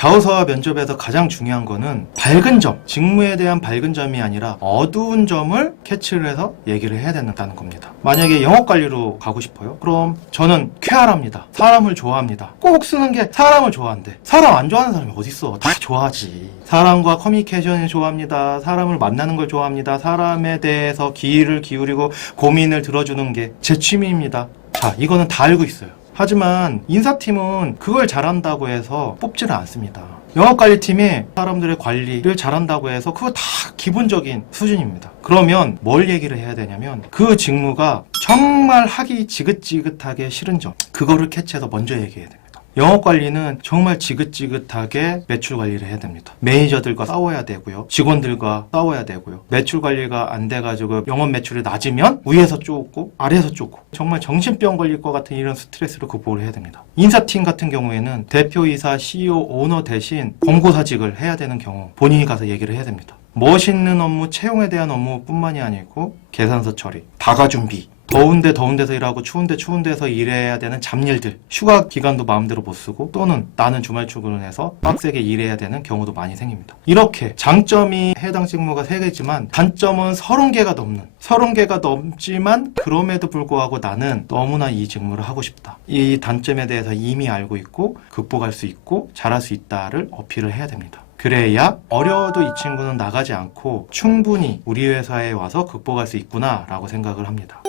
자우서와 면접에서 가장 중요한 거는 밝은 점, 직무에 대한 밝은 점이 아니라 어두운 점을 캐치를 해서 얘기를 해야 된다는 겁니다. 만약에 영업관리로 가고 싶어요? 그럼 저는 쾌활합니다. 사람을 좋아합니다. 꼭 쓰는 게 사람을 좋아한대. 사람 안 좋아하는 사람이 어딨어. 다 좋아하지. 사람과 커뮤니케이션을 좋아합니다. 사람을 만나는 걸 좋아합니다. 사람에 대해서 귀를 기울이고 고민을 들어주는 게 제 취미입니다. 자, 이거는 다 알고 있어요. 하지만 인사팀은 그걸 잘한다고 해서 뽑지를 않습니다. 영업관리팀이 사람들의 관리를 잘한다고 해서 그거 다 기본적인 수준입니다. 그러면 뭘 얘기를 해야 되냐면 그 직무가 정말 하기 지긋지긋하게 싫은 점, 그거를 캐치해서 먼저 얘기해야 됩니다. 영업관리는 정말 지긋지긋하게 매출 관리를 해야 됩니다. 매니저들과 싸워야 되고요. 직원들과 싸워야 되고요. 매출 관리가 안 돼가지고 영업 매출이 낮으면 위에서 쫓고 아래에서 쫓고 정말 정신병 걸릴 것 같은 이런 스트레스를 극복을 해야 됩니다. 인사팀 같은 경우에는 대표이사, CEO, 오너 대신 권고사직을 해야 되는 경우 본인이 가서 얘기를 해야 됩니다. 멋있는 업무, 채용에 대한 업무뿐만이 아니고 계산서 처리, 다가 준비, 더운데 더운 데서 일하고 추운데 추운 데서 일해야 되는 잡일들, 휴가 기간도 마음대로 못 쓰고 또는 나는 주말 출근해서 빡세게 일해야 되는 경우도 많이 생깁니다. 이렇게 장점이 해당 직무가 3개지만 단점은 30개가 넘지만 그럼에도 불구하고 나는 너무나 이 직무를 하고 싶다. 이 단점에 대해서 이미 알고 있고 극복할 수 있고 잘할 수 있다를 어필을 해야 됩니다. 그래야 어려워도 이 친구는 나가지 않고 충분히 우리 회사에 와서 극복할 수 있구나 라고 생각을 합니다.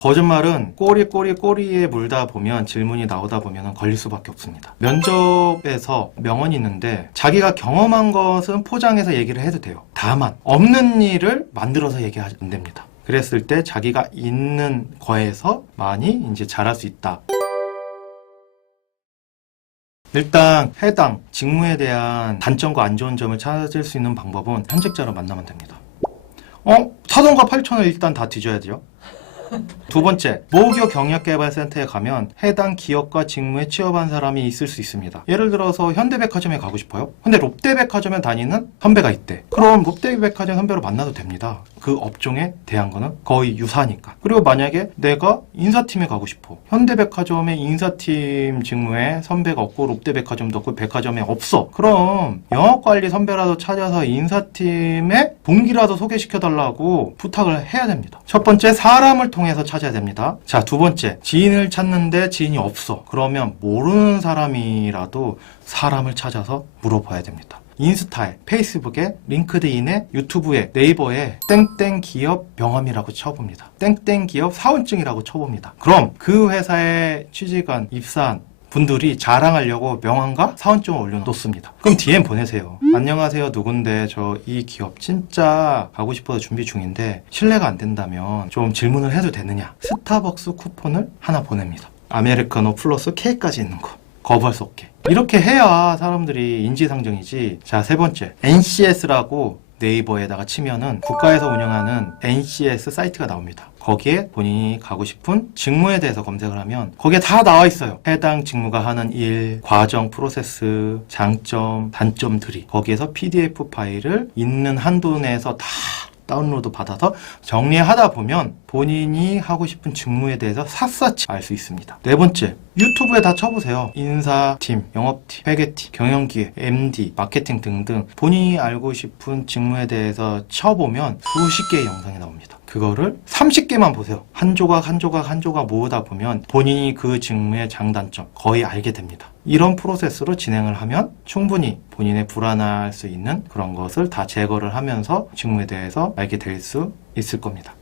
거짓말은 꼬리에 물다 보면 질문이 나오다 보면 걸릴 수밖에 없습니다. 면접에서 명언이 있는데 자기가 경험한 것은 포장해서 얘기를 해도 돼요. 다만 없는 일을 만들어서 얘기하면 안 됩니다. 그랬을 때 자기가 있는 거에서 많이 이제 잘할 수 있다. 일단 해당 직무에 대한 단점과 안 좋은 점을 찾을 수 있는 방법은 현직자로 만나면 됩니다. 사돈과 8천을 일단 다 뒤져야죠. 두 번째, 모기업 경력개발센터에 가면 해당 기업과 직무에 취업한 사람이 있을 수 있습니다. 예를 들어서 현대백화점에 가고 싶어요? 근데 롯데백화점에 다니는 선배가 있대. 그럼 롯데백화점 선배로 만나도 됩니다. 그 업종에 대한 거는 거의 유사하니까. 그리고 만약에 내가 인사팀에 가고 싶어. 현대백화점의 인사팀 직무에 선배가 없고 롯데백화점도 없고 백화점에 없어. 그럼 영업관리 선배라도 찾아서 인사팀에 동기라도 소개시켜달라고 부탁을 해야 됩니다. 첫 번째, 사람을 통해서 찾아야 됩니다. 자, 두 번째, 지인을 찾는데 지인이 없어. 그러면 모르는 사람이라도 사람을 찾아서 물어봐야 됩니다. 인스타에, 페이스북에, 링크드인에, 유튜브에, 네이버에 땡땡 기업 명함이라고 쳐봅니다. 땡땡 기업 사원증이라고 쳐봅니다. 그럼 그 회사에 취직한, 입사한 분들이 자랑하려고 명함과 사원증을 올려놓습니다. 그럼 DM 보내세요. 안녕하세요, 누군데 저 이 기업 진짜 가고 싶어서 준비 중인데 실례가 안 된다면 좀 질문을 해도 되느냐. 스타벅스 쿠폰을 하나 보냅니다. 아메리카노 플러스 K까지 있는 거. 거부할 수 없게. 이렇게 해야 사람들이 인지상정이지. 자, 세 번째, NCS라고 네이버에다가 치면은 국가에서 운영하는 NCS 사이트가 나옵니다. 거기에 본인이 가고 싶은 직무에 대해서 검색을 하면 거기에 다 나와 있어요. 해당 직무가 하는 일, 과정, 프로세스, 장점, 단점들이 거기에서 PDF 파일을 있는 한도 내에서 다 다운로드 받아서 정리하다 보면 본인이 하고 싶은 직무에 대해서 샅샅이 알 수 있습니다. 네 번째, 유튜브에 다 쳐보세요. 인사팀, 영업팀, 회계팀, 경영기획, MD, 마케팅 등등 본인이 알고 싶은 직무에 대해서 쳐보면 수십 개의 영상이 나옵니다. 그거를 30개만 보세요. 한 조각 한 조각 한 조각 모으다 보면 본인이 그 직무의 장단점 거의 알게 됩니다. 이런 프로세스로 진행을 하면 충분히 본인의 불안할 수 있는 그런 것을 다 제거를 하면서 직무에 대해서 알게 될 수 있을 겁니다.